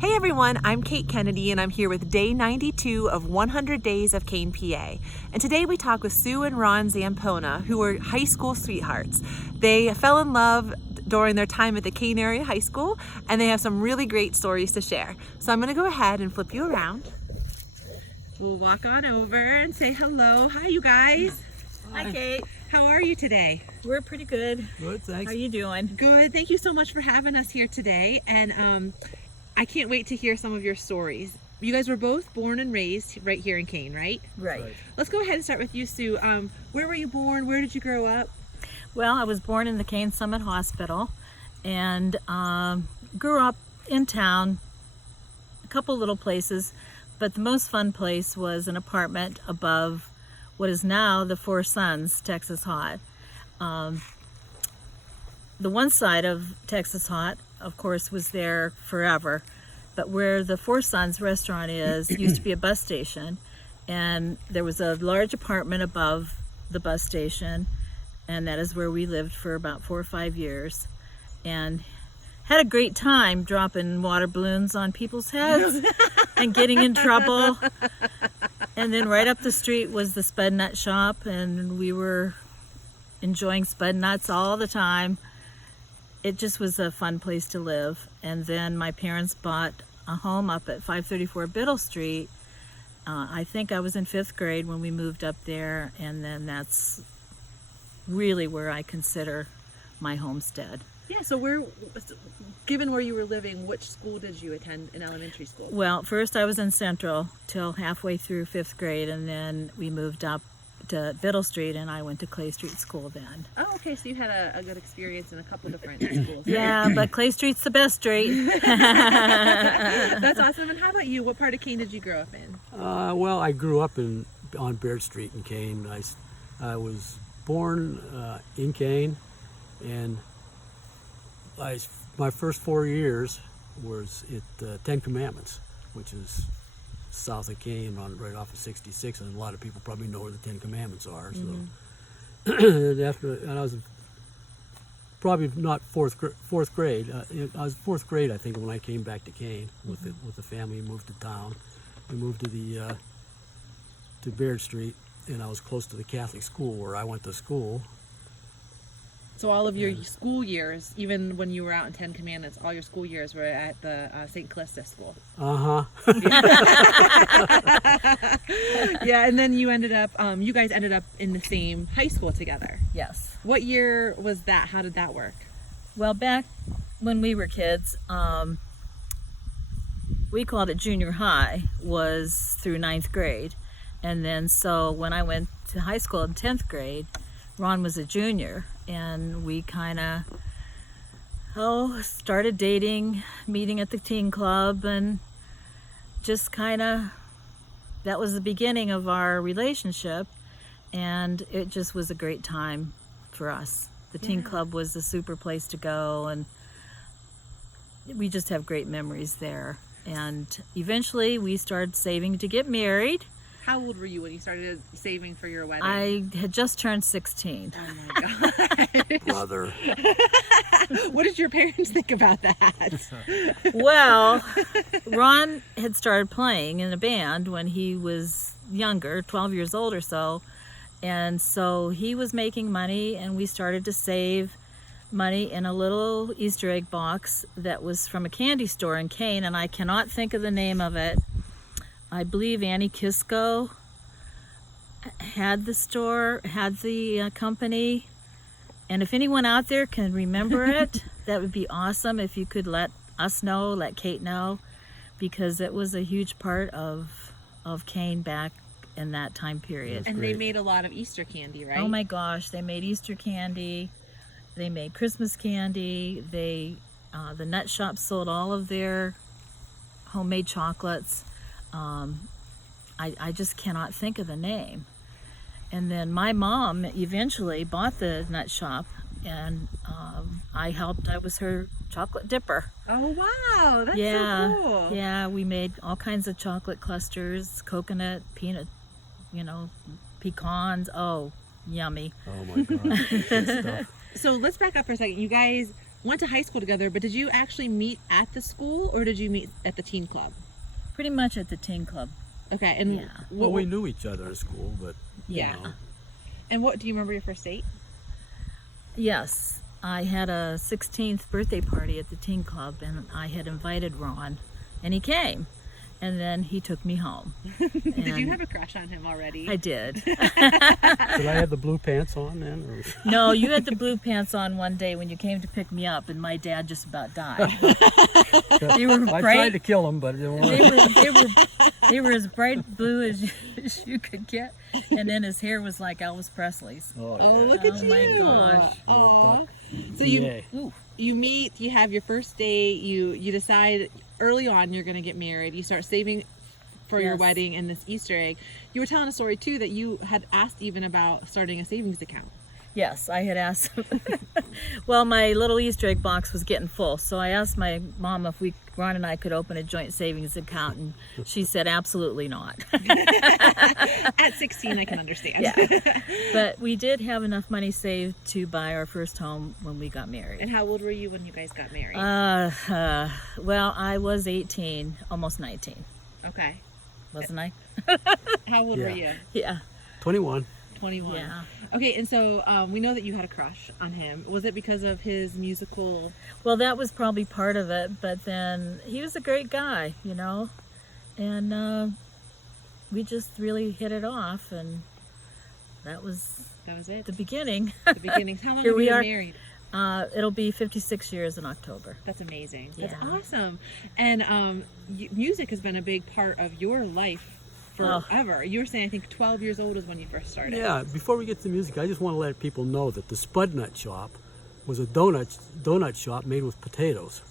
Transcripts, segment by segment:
Hey everyone, I'm Kate Kennedy and I'm here with day 92 of 100 Days of Kane, PA. And today we talk with Sue and Ron Zampona, who were high school sweethearts. They fell in love during their time at the Kane Area High School, and they have some really great stories to share. So I'm gonna go ahead and flip you around. We'll walk on over and say hello. Hi you guys. Hi Kate. How are you today? We're pretty good. Good, thanks. How you doing? Good, thank you so much for having us here today. And I can't wait to hear some of your stories. You guys were both born and raised right here in Kane, right? Right. Let's go ahead and start with you, Sue. Where were you born? Where did you grow up? Well, I was born in the Kane Summit Hospital and grew up in town, a couple little places, but the most fun place was an apartment above what is now the Four Sons Texas Hot. The one side of Texas Hot, of course, was there forever, but where the Four Sons restaurant is used to be a bus station, and there was a large apartment above the bus station, and that is where we lived for about 4 or 5 years, and had a great time dropping water balloons on people's heads and getting in trouble. And then right up the street was the Spud Nut shop, and we were enjoying Spud Nuts all the time. It just was a fun place to live. And then my parents bought a home up at 534 Biddle Street. I think I was in 5th grade when we moved up there, and then that's really where I consider my homestead. Yeah, so given where you were living, which school did you attend in elementary school? Well, first I was in Central till halfway through 5th grade, and then we moved up to Biddle Street, and I went to Clay Street School then. Oh, okay, so you had a good experience in a couple different schools. Yeah, but Clay Street's the best street. That's awesome. And how about you? What part of Kane did you grow up in? Well, I grew up on Baird Street in Kane. I was born in Kane, and my first 4 years was at Ten Commandments, which is south of Kane, right off of 66, and a lot of people probably know where the Ten Commandments are. So, and I was probably not fourth grade. I was 4th grade, I think, when I came back to Kane with the family. Moved to town. We moved to to Baird Street, and I was close to the Catholic school where I went to school. So all of your school years, even when you were out in Ten Commandments, all your school years were at the St. Callista School. Yeah, and then you guys ended up in the same high school together. Yes. What year was that? How did that work? Well, back when we were kids, we called it junior high, was through 9th grade. And then so when I went to high school in 10th grade, Ron was a junior, and we kind of started dating, meeting at the teen club, and just that was the beginning of our relationship, and it just was a great time for us. The teen club was a super place to go, and we just have great memories there. And eventually we started saving to get married. How old were you when you started saving for your wedding? I had just turned 16. Oh my God. Brother. What did your parents think about that? Well, Ron had started playing in a band when he was younger, 12 years old or so. And so he was making money, and we started to save money in a little Easter egg box that was from a candy store in Kane, and I cannot think of the name of it. I believe Annie Kisco had the store, had the company, and if anyone out there can remember it, that would be awesome if you could let us know, let Kate know, because it was a huge part of Kane back in that time period. And they made a lot of Easter candy, right? Oh my gosh, they made Easter candy, they made Christmas candy, the nut shop sold all of their homemade chocolates. I just cannot think of the name. And then my mom eventually bought the nut shop, and I was her chocolate dipper. Oh wow, that's Yeah, so cool. yeah, we made all kinds of chocolate clusters, coconut, peanut, pecans. Oh, yummy. Oh my God. Good stuff. So let's back up for a second. You guys went to high school together, but did you actually meet at the school or did you meet at the teen club? Pretty much at the teen club. Okay, and Yeah. Well, we knew each other in school, but Yeah. you know, And what do you remember your first date? Yes, I had a 16th birthday party at the teen club, and I had invited Ron, and he came, and then he took me home. Did you have a crush on him already? I did. did I have the blue pants on then? Or? No, you had the blue pants on one day when you came to pick me up, and my dad just about died. They were I tried bright. to kill him, but it didn't work. They were as bright blue as you could get, and then his hair was like Elvis Presley's. Oh, yeah. Oh, look at Oh you! my gosh. Aw. So DA. you meet, you have your first date, you decide early on you're going to get married. You start saving for your Yes. wedding and this Easter egg. You were telling a story too that you had asked even about starting a savings account. Yes, I had asked. Well, my little Easter egg box was getting full, so I asked my mom if Ron and I could open a joint savings account, and she said absolutely not. At 16, I can understand. Yeah. But we did have enough money saved to buy our first home when we got married. And how old were you when you guys got married? Well, I was 18, almost 19, Okay. wasn't I? How old were Yeah. you? Yeah. 21. 21. Yeah. Okay, and so we know that you had a crush on him. Was it because of his musical? Well, that was probably part of it, but then he was a great guy, you know, and we just really hit it off, and that was That was it. the beginning. The beginning. How long Here have we you been are. married? It'll be 56 years in October. That's amazing. That's Yeah. awesome. And music has been a big part of your life Oh. forever. You were saying I think 12 years old is when you first started. Yeah, before we get to music, I just want to let people know that the Spud Nut Shop was a donut shop made with potatoes.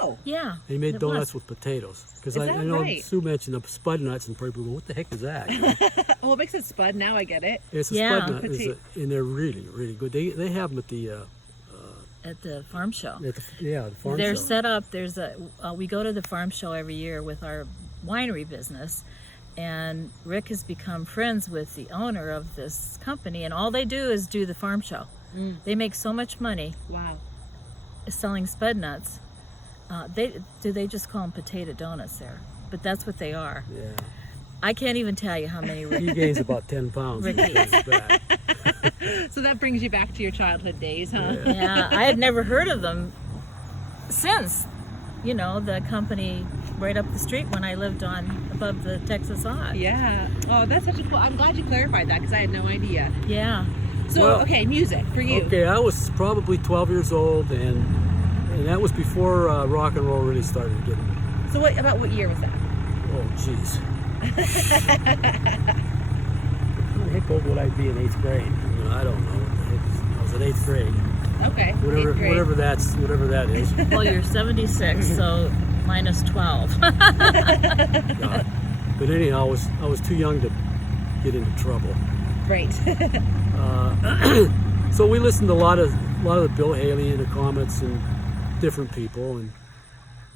Oh, Yeah. They made it donuts was. with potatoes. Because Is I that know right? Sue mentioned the Spud Nuts, and people go, what the heck is that? You know? well, it makes it Spud. Now I get it. It's a Yeah. Spud Nut, and they're really, really good. They have them at the, At the farm show. the farm They're show. set up. We go to the farm show every year with our winery business, and Rick has become friends with the owner of this company, and all they do is do the farm show. They make so much money Wow. selling Spud Nuts. They just call them potato donuts there, but that's what they are. Yeah. I can't even tell you how many He Rick. gains about 10 pounds. when he Ricky. comes back. So that brings you back to your childhood days, huh? Yeah. Yeah, I had never heard of them since, you know, the company right up the street when I lived on above the Texas Odd. Yeah. Oh, that's such a cool. I'm glad you clarified that because I had no idea. Yeah. So, Well, okay, music for you. Okay, I was probably 12 years old, and that was before rock and roll really started getting. So, what year was that? Oh, jeez. How the heck old would I be in 8th grade? You know, I don't know. What the heck. I was in 8th grade. Okay. Whatever, eighth grade. whatever that is. Well, you're 76, so minus 12. God. But anyhow, I was too young to get into trouble. Right. So we listened to a lot of the Bill Haley and the Comets and different people, and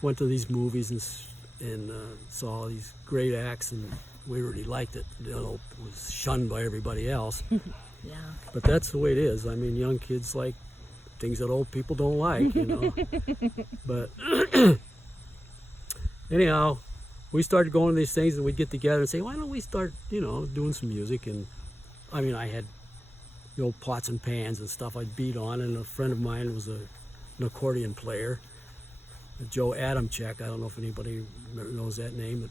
went to these movies and saw these great acts, and we really liked it. You know, it was shunned by everybody else, Yeah. but that's the way it is. I mean, young kids like things that old people don't like, you know. But anyhow, we started going to these things, and we'd get together and say, why don't we start, you know, doing some music? And I mean, I had the old pots and pans and stuff I'd beat on, and a friend of mine was an accordion player, Joe Adamczyk. I don't know if anybody knows that name, but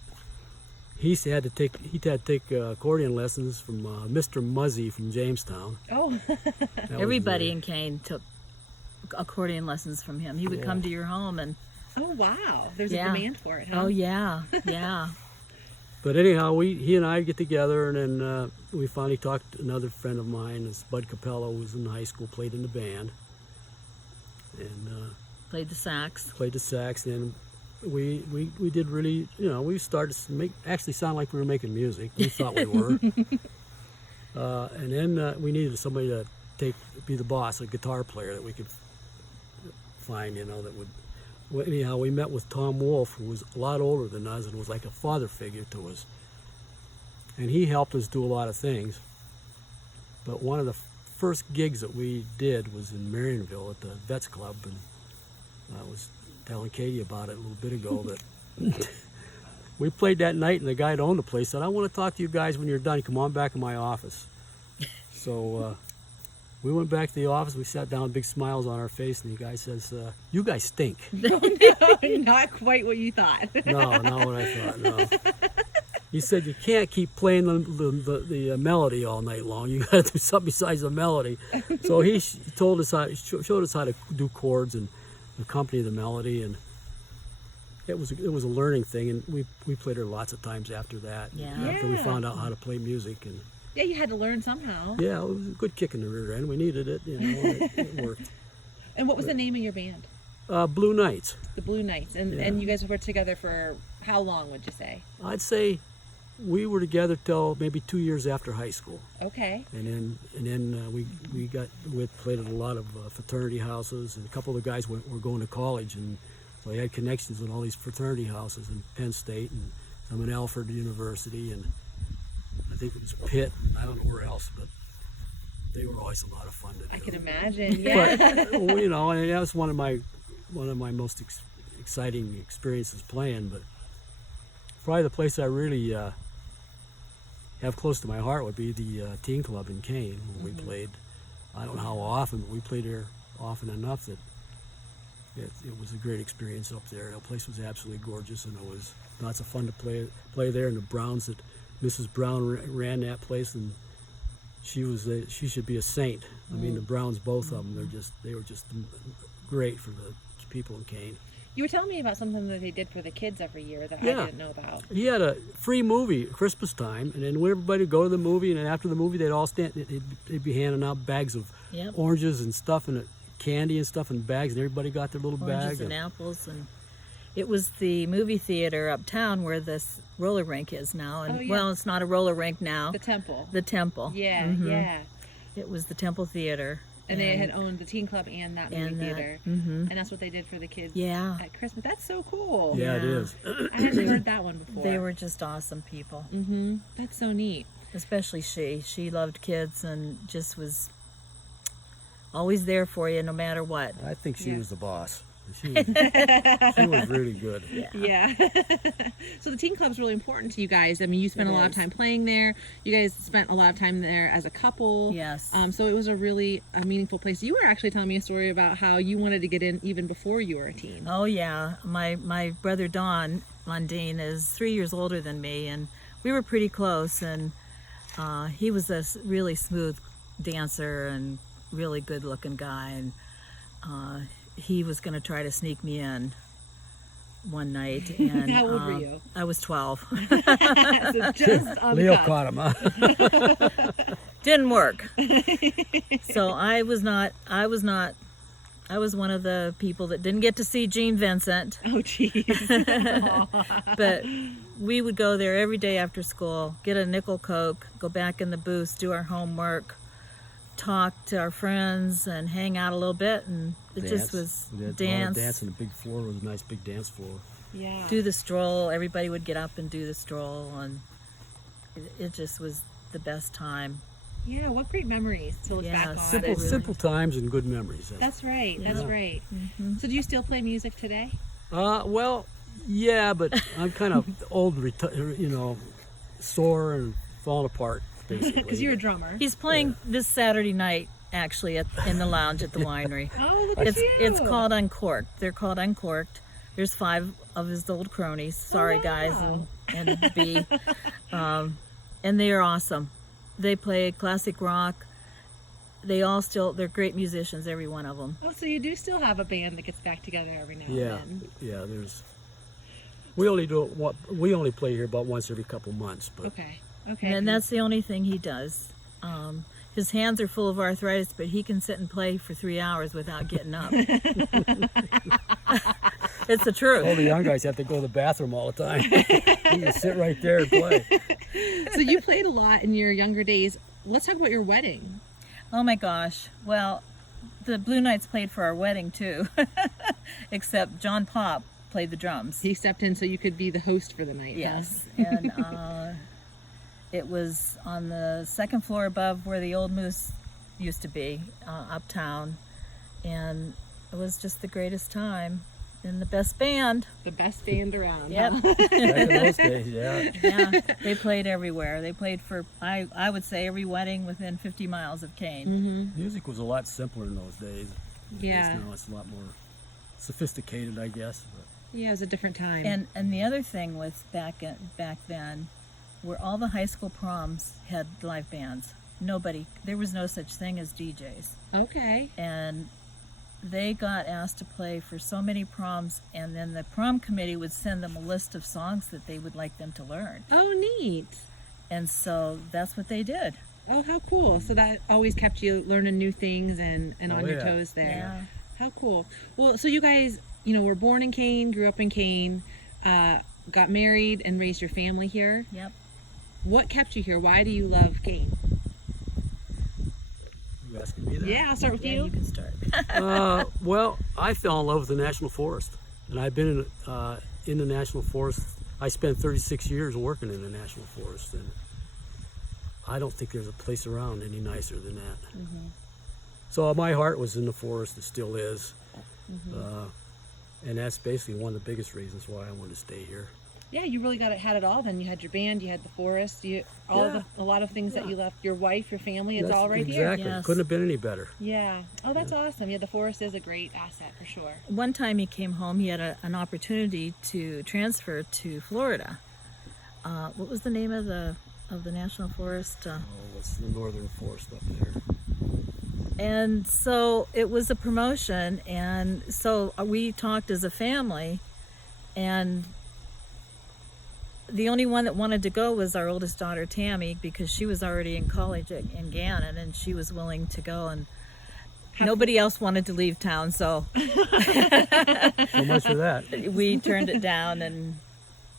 he had to take accordion lessons from Mr. Muzzy from Jamestown. Oh. That was, Everybody in Kane took accordion lessons from him. He would Yeah. come to your home and, Oh wow. There's Yeah. a demand for it, huh? oh, yeah, yeah. But anyhow, he and I get together, and then we finally talked to another friend of mine, this Bud Capello, who was in high school, played in the band, and Played the sax. played the sax. And we did really, you know, we started to actually sound like we were making music. We thought we were. And then we needed somebody to be the boss, a guitar player that we could find, you know, that would. Well, anyhow, we met with Tom Wolfe, who was a lot older than us and was like a father figure to us. And he helped us do a lot of things. But one of the first gigs that we did was in Marionville at the Vets Club, and I was telling Katie about it a little bit ago that we played that night, and the guy that owned the place said, "I want to talk to you guys when you're done. Come on back in my office." So we went back to the office. We sat down, big smiles on our face, and the guy says, "You guys stink." Not quite what you thought. No, not what I thought. No. He said, "You can't keep playing the melody all night long. You got to do something besides the melody." So he told us showed us how to do chords and accompany the melody, and it was a learning thing. And we played her lots of times after that. Yeah. After we found out how to play music, and Yeah, you had to learn somehow. yeah, it was a good kick in the rear end. We needed it, it worked. And what was the name of your band? Blue Knights. The Blue Knights. And Yeah. and you guys were together for how long, would you say? I'd say we were together till maybe 2 years after high school. Okay. And then we played at a lot of fraternity houses, and a couple of the guys were going to college, and so I had connections in all these fraternity houses in Penn State and some in Alfred University, and I think it was Pitt. I don't know where else, but they were always a lot of fun to do. I can imagine. Yeah. But and that was one of my most exciting experiences playing. But probably the place I really have close to my heart would be the teen club in Kane, where we played. I don't know how often, but we played there often enough that it was a great experience up there. The place was absolutely gorgeous, and it was lots of fun to play there. And the Browns, that Mrs. Brown ran that place, and she should be a saint. I mean, the Browns, both of them, they were just great for the people in Kane. You were telling me about something that they did for the kids every year that Yeah. I didn't know about. He had a free movie at Christmas time, and then everybody would go to the movie, and then after the movie, they'd all stand. They'd be handing out bags of Yep. oranges and stuff, and candy and stuff in bags, and everybody got their little Oranges bag. and apples, and it was the movie theater uptown where this roller rink is now. And Oh, yeah. well, it's not a roller rink now. The Temple. The Temple. Yeah, Mhm. yeah. It was the Temple Theater. And they had owned the teen club and that movie and that- theater. mhm. And that's what they did for the kids Yeah. at Christmas. That's so cool. Yeah, it Yeah. is. I hadn't heard that one before. They were just awesome people. Mm-hmm. That's so neat. Especially she. She loved kids and just was always there for you no matter what. I think she Yeah. was the boss. She was really good. Yeah. So the teen club's really important to you guys. I mean, you spent It a lot of is. time playing there. You guys spent a lot of time there as a couple. Yes. So it was a meaningful place. You were actually telling me a story about how you wanted to get in even before you were a teen. Oh yeah, my brother Don Lundeen is 3 years older than me, and we were pretty close. And he was a really smooth dancer and really good-looking guy, and he was going to try to sneak me in one night. And How old were you? I was 12. So just on Leo the cusp. caught him, huh? Didn't work. So I was one of the people that didn't get to see Gene Vincent. Oh, jeez. But we would go there every day after school, get a nickel Coke, go back in the booth, do our homework, talk to our friends, and hang out a little bit. And it just was We had a lot of dance, dance, and the big floor was a nice big dance floor. Yeah. do the stroll. Everybody would get up and do the stroll, and it just was the best time. Yeah, what great memories to look back Yes. on. They really- Simple times and good memories. That's right. That's Yeah. right. Mm-hmm. So do you still play music today? Well, yeah, but I'm kind of old, sore and falling apart, basically. Because you're a drummer. He's playing this Saturday night, actually, in the lounge at the winery. Oh, look at It's you. called Uncorked. They're called Uncorked. There's 5 of his old cronies. Sorry, wow. guys, and B. And they are awesome. They play classic rock. They're great musicians, every one of them. Oh, so you do still have a band that gets back together every now Yeah, and then. yeah. We only play here about once every couple months, but Okay. Okay. And that's the only thing he does. His hands are full of arthritis, but he can sit and play for 3 hours without getting up. It's the truth. all the young guys have to go to the bathroom all the time. You can sit right there and play. So you played a lot in your younger days. Let's talk about your wedding. Oh my gosh. Well, the Blue Knights played for our wedding too. Except John Pop played the drums. He stepped in so you could be the host for the night. huh? Yes. And it was on the second floor above where the old Moose used to be, uptown. And it was just the greatest time and the best band. The best band around. Yep. Huh? Back in those days, yeah. Yeah, they played everywhere. They played for, I would say, every wedding within 50 miles of Kane. Music was a lot simpler in those days. Yeah. Now it's a lot more sophisticated, I guess. But Yeah, it was a different time. And the other thing with back then, where all the high school proms had live bands. There was no such thing as DJs. Okay. And they got asked to play for so many proms, and then the prom committee would send them a list of songs that they would like them to learn. Oh, neat. And so that's what they did. Oh, how cool. So that always kept you learning new things and on your yeah. toes there. Yeah. How cool. Well, so you guys, were born in Kane, grew up in Kane, got married and raised your family here. Yep. What kept you here? Why do you love Kane? you asking me that? Yeah, I'll start with Yeah, you. you can start. Well, I fell in love with the National Forest, and I've been in the National Forest. I spent 36 years working in the National Forest, and I don't think there's a place around any nicer than that. So my heart was in the forest. It still is, and that's basically one of the biggest reasons why I wanted to stay here. Yeah, you really had it all. Then you had your band, you had the forest, a lot of things that you left. Your wife, your family, it's all right here. Exactly. Yes. Couldn't have been any better. Yeah. Oh, that's awesome. Yeah, the forest is a great asset for sure. One time he came home, he had an opportunity to transfer to Florida. What was the name of the National Forest? Oh, what's the Northern Forest up there? And so it was a promotion, and so we talked as a family, and the only one that wanted to go was our oldest daughter, Tammy, because she was already in college in Gannon, and she was willing to go, and nobody else wanted to leave town, so So much for that. we turned it down and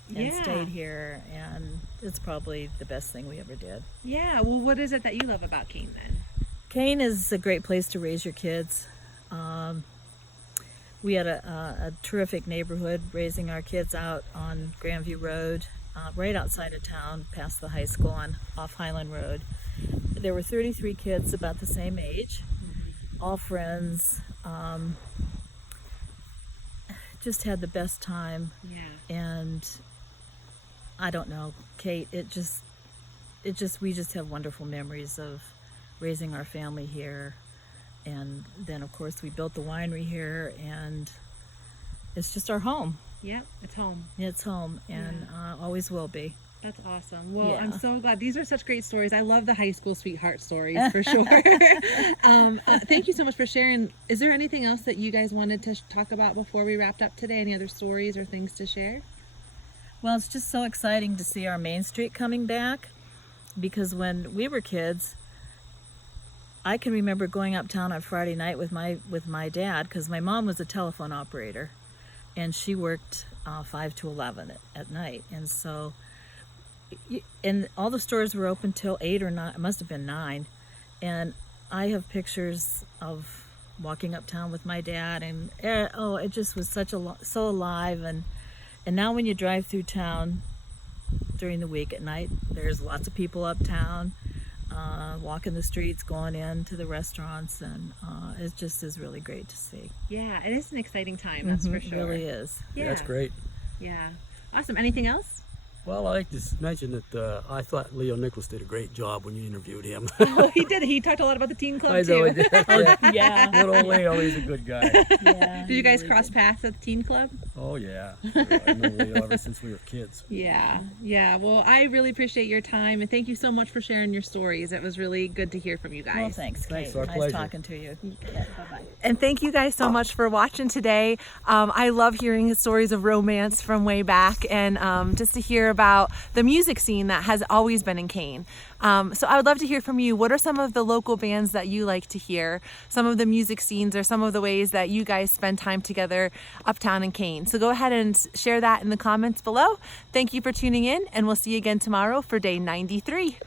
Yeah. stayed here, and it's probably the best thing we ever did. Yeah. Well, what is it that you love about Kane then? Kane is a great place to raise your kids. We had a terrific neighborhood raising our kids out on Grandview Road, right outside of town, past the high school off Highland Road. There were 33 kids about the same age, all friends. Just had the best time, Yeah. and I don't know, Kate, we just have wonderful memories of raising our family here. And then of course we built the winery here, and it's just our home. Yep. It's home. It's home, and always will be. That's awesome. Well, I'm Yeah. so glad. These are such great stories. I love the high school sweetheart stories for sure. Thank you so much for sharing. Is there anything else that you guys wanted to talk about before we wrapped up today? Any other stories or things to share? Well, it's just so exciting to see our Main Street coming back, because when we were kids, I can remember going uptown on Friday night with my dad, because my mom was a telephone operator, and she worked 5 to 11 at night, and so and all the stores were open till 8 or 9. It must have been 9, and I have pictures of walking uptown with my dad, and it just was so alive, and now when you drive through town during the week at night, there's lots of people uptown. Walking the streets, going into the restaurants, and it just is really great to see. Yeah, it is an exciting time. That's for sure. It really is. Yeah. That's great. Yeah. Awesome. Anything else? Well, I like to mention that I thought Leo Nicholas did a great job when you interviewed him. Oh, he did. He talked a lot about the teen club I know he too. did. Yeah. Yeah. Little Leo, he's a good guy. Yeah. Did you guys cross paths at the teen club? Oh yeah, sure. I know Leo ever since we were kids. Yeah. Yeah. Well, I really appreciate your time, and thank you so much for sharing your stories. It was really good to hear from you guys. Well, thanks, Kate. Thanks, our Nice pleasure. talking to you. Yeah, bye-bye. And thank you guys so much for watching today. I love hearing stories of romance from way back, and just to hear about the music scene that has always been in Kane. So I would love to hear from you. What are some of the local bands that you like to hear? Some of the music scenes, or some of the ways that you guys spend time together uptown in Kane. So go ahead and share that in the comments below. Thank you for tuning in, and we'll see you again tomorrow for day 93.